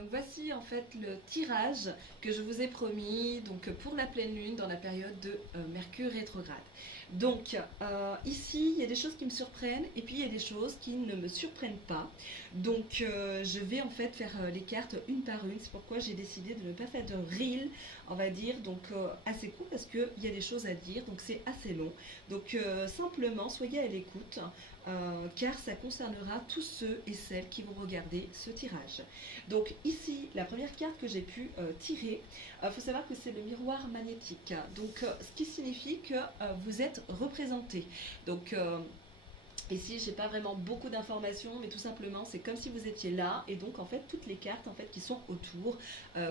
Donc voici en fait le tirage que je vous ai promis donc pour la pleine lune dans la période de Mercure rétrograde. Donc ici il y a des choses qui me surprennent et puis il y a des choses qui ne me surprennent pas. Donc je vais en fait faire les cartes une par une. C'est pourquoi j'ai décidé de ne pas faire de reel, on va dire, donc assez court parce qu'il y a des choses à dire, donc c'est assez long. Donc simplement soyez à l'écoute. Car ça concernera tous ceux et celles qui vont regarder ce tirage. Donc ici, la première carte que j'ai pu tirer, faut savoir que c'est le miroir magnétique. Donc ce qui signifie que vous êtes représenté. Donc ici, j'ai pas vraiment beaucoup d'informations, mais tout simplement, c'est comme si vous étiez là, et donc en fait, toutes les cartes en fait qui sont autour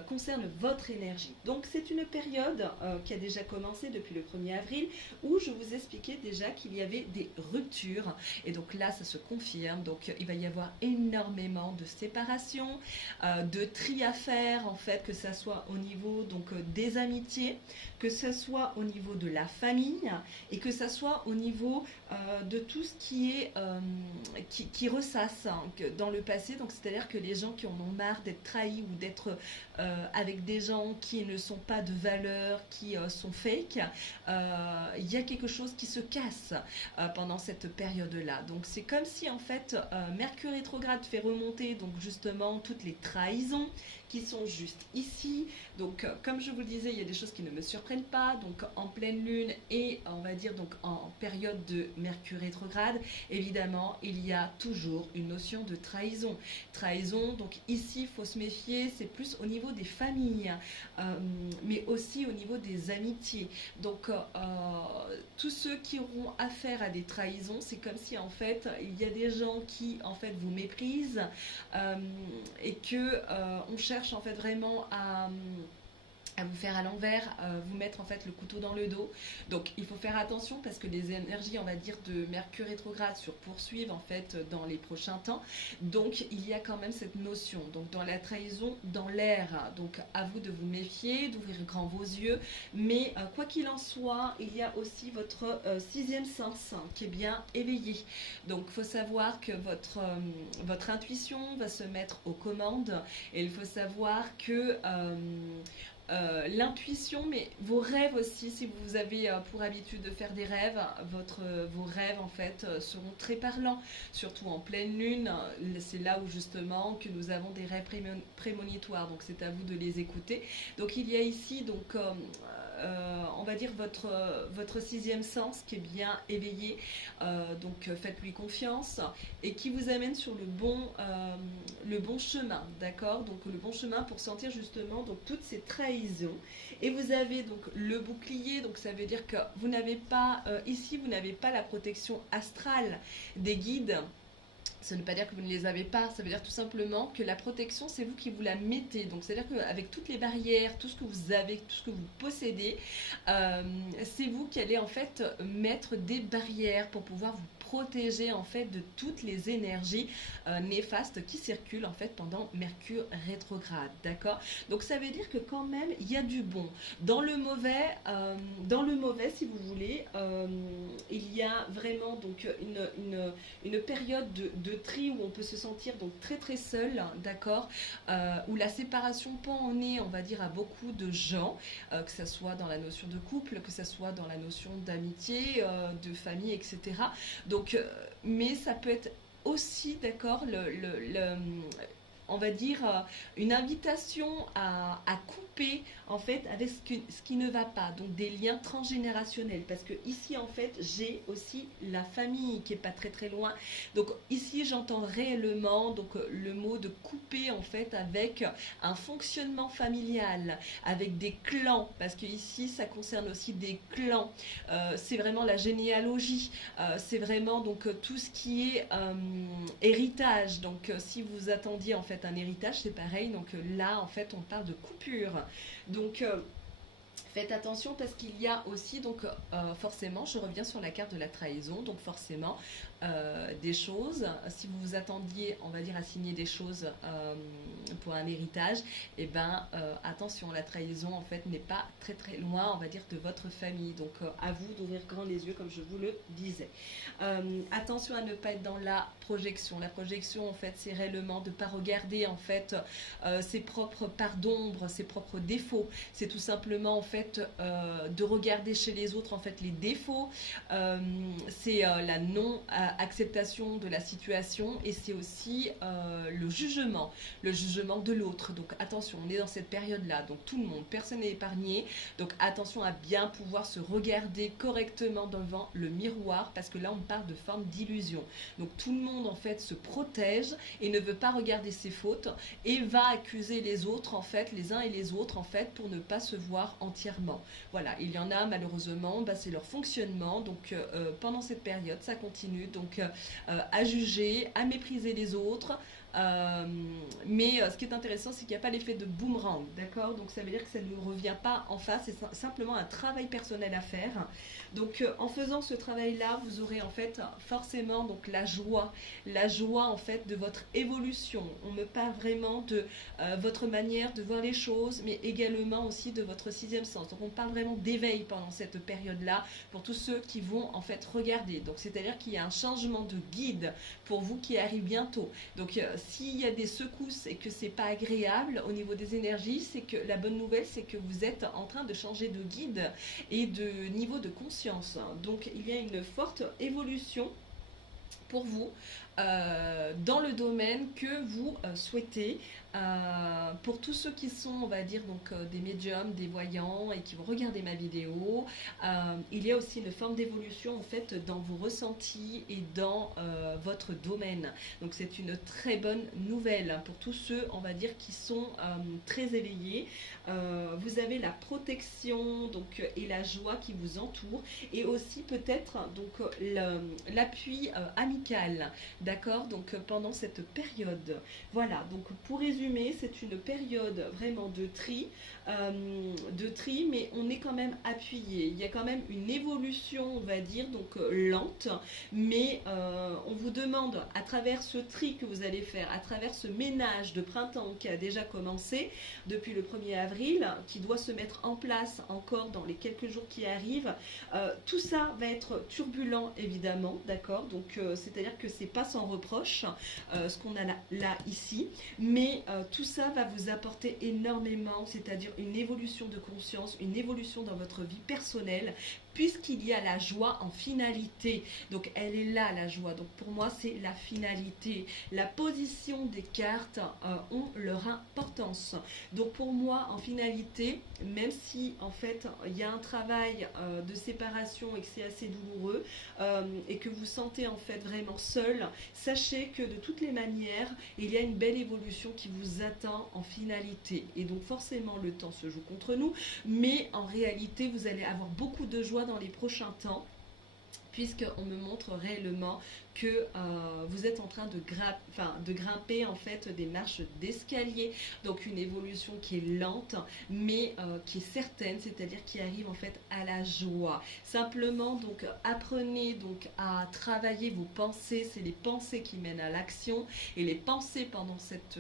concernent votre énergie. Donc c'est une période qui a déjà commencé depuis le 1er avril, où je vous expliquais déjà qu'il y avait des ruptures, et donc là, ça se confirme. Donc il va y avoir énormément de séparations, de tri à faire en fait, que ça soit au niveau donc des amitiés, que ça soit au niveau de la famille, et que ça soit au niveau de tout ce qui ressasse dans le passé. Donc c'est-à-dire que les gens qui en ont marre d'être trahis ou d'être avec des gens qui ne sont pas de valeur, qui sont fake, il y a quelque chose qui se casse pendant cette période-là. Donc c'est comme si en fait Mercure rétrograde fait remonter donc justement toutes les trahisons qui sont juste ici. Donc comme je vous le disais, il y a des choses qui ne me surprennent pas. Donc en pleine lune et on va dire donc en période de Mercure rétrograde, évidemment il y a toujours une notion de trahison. Trahison, donc ici il faut se méfier, c'est plus au niveau des familles, mais aussi au niveau des amitiés. Donc tous ceux qui auront affaire à des trahisons, c'est comme si en fait il y a des gens qui en fait vous méprisent et que on cherche en fait vraiment à vous faire à l'envers, vous mettre en fait le couteau dans le dos. Donc il faut faire attention parce que les énergies, on va dire, de Mercure rétrograde se poursuivent en fait dans les prochains temps. Donc il y a quand même cette notion, donc dans la trahison, dans l'air. Donc à vous de vous méfier, d'ouvrir grand vos yeux. Mais quoi qu'il en soit, il y a aussi votre sixième sens qui est bien éveillé. Donc il faut savoir que votre intuition va se mettre aux commandes et il faut savoir que l'intuition, mais vos rêves aussi, si vous avez pour habitude de faire des rêves, vos rêves en fait seront très parlants, surtout en pleine lune. C'est là où justement que nous avons des rêves prémonitoires, donc c'est à vous de les écouter. Donc il y a ici donc on va dire votre sixième sens qui est bien éveillé, donc faites-lui confiance et qui vous amène sur le bon chemin, d'accord. Donc le bon chemin pour sentir justement donc toutes ces trahisons. Et vous avez donc le bouclier, donc ça veut dire que vous n'avez pas ici, vous n'avez pas la protection astrale des guides. Ça ne veut pas dire que vous ne les avez pas, ça veut dire tout simplement que la protection, c'est vous qui vous la mettez. Donc, c'est-à-dire qu'avec toutes les barrières, tout ce que vous avez, tout ce que vous possédez, c'est vous qui allez en fait mettre des barrières pour pouvoir vous protéger en fait de toutes les énergies néfastes qui circulent en fait pendant Mercure rétrograde, d'accord. Donc ça veut dire que quand même il y a du bon. Dans le mauvais si vous voulez, il y a vraiment donc une période de tri où on peut se sentir donc très très seul, d'accord, où la séparation pend au nez, on va dire, à beaucoup de gens, que ce soit dans la notion de couple, que ce soit dans la notion d'amitié, de famille, etc. Donc, mais ça peut être aussi, d'accord, on va dire, une invitation à couper en fait avec ce qui ne va pas, donc des liens transgénérationnels, parce que ici en fait j'ai aussi la famille qui est pas très très loin. Donc ici j'entends réellement donc le mot de couper en fait avec un fonctionnement familial, avec des clans, parce que ici ça concerne aussi des clans. C'est vraiment la généalogie, c'est vraiment donc tout ce qui est héritage. Donc si vous attendiez en fait un héritage, c'est pareil. Donc là en fait on parle de coupure. Donc Faites attention parce qu'il y a aussi, donc forcément, je reviens sur la carte de la trahison, donc forcément, des choses, si vous vous attendiez, on va dire, à signer des choses pour un héritage, et ben attention, la trahison en fait n'est pas très très loin, on va dire, de votre famille, donc à vous d'ouvrir grand les yeux comme je vous le disais. Attention à ne pas être dans la projection. La projection en fait c'est réellement de ne pas regarder en fait ses propres parts d'ombre, ses propres défauts, c'est tout simplement en fait de regarder chez les autres en fait les défauts, c'est la non acceptation de la situation et c'est aussi le jugement de l'autre. Donc attention, on est dans cette période-là, donc tout le monde, personne n'est épargné. Donc attention à bien pouvoir se regarder correctement devant le miroir parce que là on parle de forme d'illusion. Donc tout le monde en fait se protège et ne veut pas regarder ses fautes et va accuser les autres en fait, les uns et les autres en fait pour ne pas se voir entièrement. Voilà, il y en a malheureusement, bah, c'est leur fonctionnement. Donc pendant cette période, ça continue donc à juger, à mépriser les autres. Mais ce qui est intéressant, c'est qu'il n'y a pas l'effet de boomerang, d'accord? Donc ça veut dire que ça ne revient pas en face, c'est simplement un travail personnel à faire. Donc en faisant ce travail-là, vous aurez en fait forcément donc la joie en fait de votre évolution. On me parle vraiment de votre manière de voir les choses, mais également aussi de votre sixième sens. Donc on parle vraiment d'éveil pendant cette période-là pour tous ceux qui vont en fait regarder. Donc c'est-à-dire qu'il y a un changement de guide pour vous qui arrive bientôt. Donc s'il y a des secousses et que c'est pas agréable au niveau des énergies, c'est que la bonne nouvelle c'est que vous êtes en train de changer de guide et de niveau de conscience. Donc il y a une forte évolution pour vous dans le domaine que vous souhaitez. Pour tous ceux qui sont, on va dire, donc des médiums, des voyants et qui vont regarder ma vidéo, il y a aussi une forme d'évolution en fait dans vos ressentis et dans votre domaine. Donc c'est une très bonne nouvelle pour tous ceux, on va dire, qui sont très éveillés. Vous avez la protection donc et la joie qui vous entoure et aussi peut-être donc l'appui amical, d'accord, donc pendant cette période. Voilà, donc pour résumer, c'est une période vraiment de tri, mais on est quand même appuyé. Il y a quand même une évolution, on va dire, donc lente, mais on vous demande à travers ce tri que vous allez faire, à travers ce ménage de printemps qui a déjà commencé depuis le 1er avril, qui doit se mettre en place encore dans les quelques jours qui arrivent, tout ça va être turbulent évidemment, d'accord, donc c'est-à-dire que c'est pas sans reproche ce qu'on a là ici, mais tout ça va vous apporter énormément, c'est-à-dire une évolution de conscience, une évolution dans votre vie personnelle, puisqu'il y a la joie en finalité. Donc elle est là la joie, donc pour moi c'est la finalité. La position des cartes ont leur importance. Donc pour moi en finalité, même si en fait il y a un travail de séparation et que c'est assez douloureux et que vous sentez en fait vraiment seul, sachez que de toutes les manières il y a une belle évolution qui vous attend en finalité. Et donc forcément le temps se joue contre nous, mais en réalité vous allez avoir beaucoup de joie dans les prochains temps, puisqu'on me montre réellement que vous êtes en train de grimper en fait des marches d'escalier, donc une évolution qui est lente mais qui est certaine, c'est-à-dire qui arrive en fait à la joie. Simplement donc apprenez donc à travailler vos pensées, c'est les pensées qui mènent à l'action et les pensées pendant cette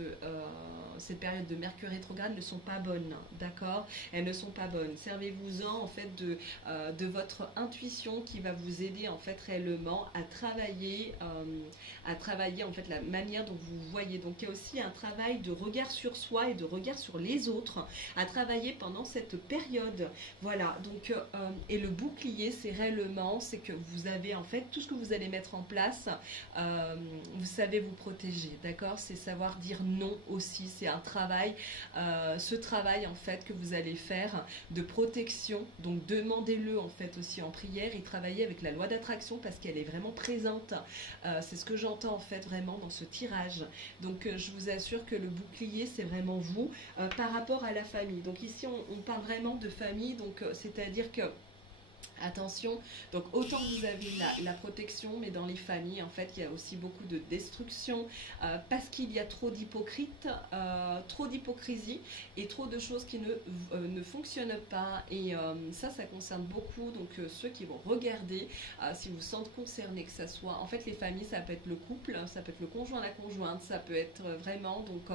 période de Mercure rétrograde ne sont pas bonnes, d'accord? Elles ne sont pas bonnes. Servez-vous-en en fait de votre intuition qui va vous aider en fait réellement à travailler en fait la manière dont vous voyez. Donc il y a aussi un travail de regard sur soi et de regard sur les autres à travailler pendant cette période. Voilà, donc et le bouclier c'est réellement, c'est que vous avez en fait tout ce que vous allez mettre en place, vous savez vous protéger, d'accord? C'est savoir dire non aussi, c'est un travail, ce travail en fait que vous allez faire de protection, donc demandez-le en fait aussi en prière et travaillez avec la loi d'attraction parce qu'elle est vraiment présente. C'est ce que j'entends en fait vraiment dans ce tirage. Donc je vous assure que le bouclier c'est vraiment vous par rapport à la famille. Donc ici on parle vraiment de famille, donc c'est-à-dire que Attention, donc autant vous avez la protection, mais dans les familles, en fait, il y a aussi beaucoup de destruction parce qu'il y a trop d'hypocrites, trop d'hypocrisie et trop de choses qui ne fonctionnent pas. Et ça concerne beaucoup donc ceux qui vont regarder, si vous vous sentez concerné, que ça soit, en fait, les familles, ça peut être le couple, ça peut être le conjoint, la conjointe, ça peut être vraiment donc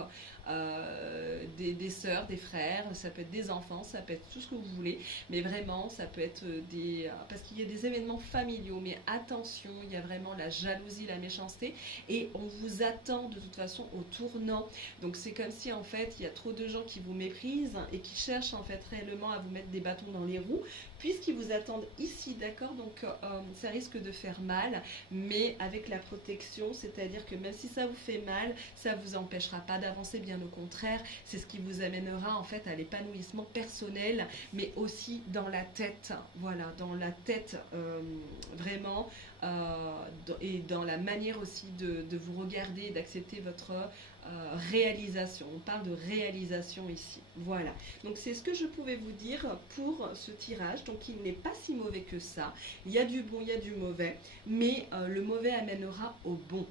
des sœurs, des frères, ça peut être des enfants, ça peut être tout ce que vous voulez, mais vraiment, ça peut être parce qu'il y a des événements familiaux, mais attention, il y a vraiment la jalousie, la méchanceté, et on vous attend de toute façon au tournant. Donc c'est comme si en fait il y a trop de gens qui vous méprisent et qui cherchent en fait réellement à vous mettre des bâtons dans les roues, puisqu'ils vous attendent ici, d'accord. Donc ça risque de faire mal, mais avec la protection, c'est-à-dire que même si ça vous fait mal, ça vous empêchera pas d'avancer, bien au contraire, c'est ce qui vous amènera en fait à l'épanouissement personnel, mais aussi dans la tête, voilà, dans la tête vraiment, et dans la manière aussi de vous regarder, d'accepter votre réalisation. On parle de réalisation ici, voilà. Donc c'est ce que je pouvais vous dire pour ce tirage. Donc il n'est pas si mauvais que ça, il y a du bon, il y a du mauvais, mais le mauvais amènera au bon.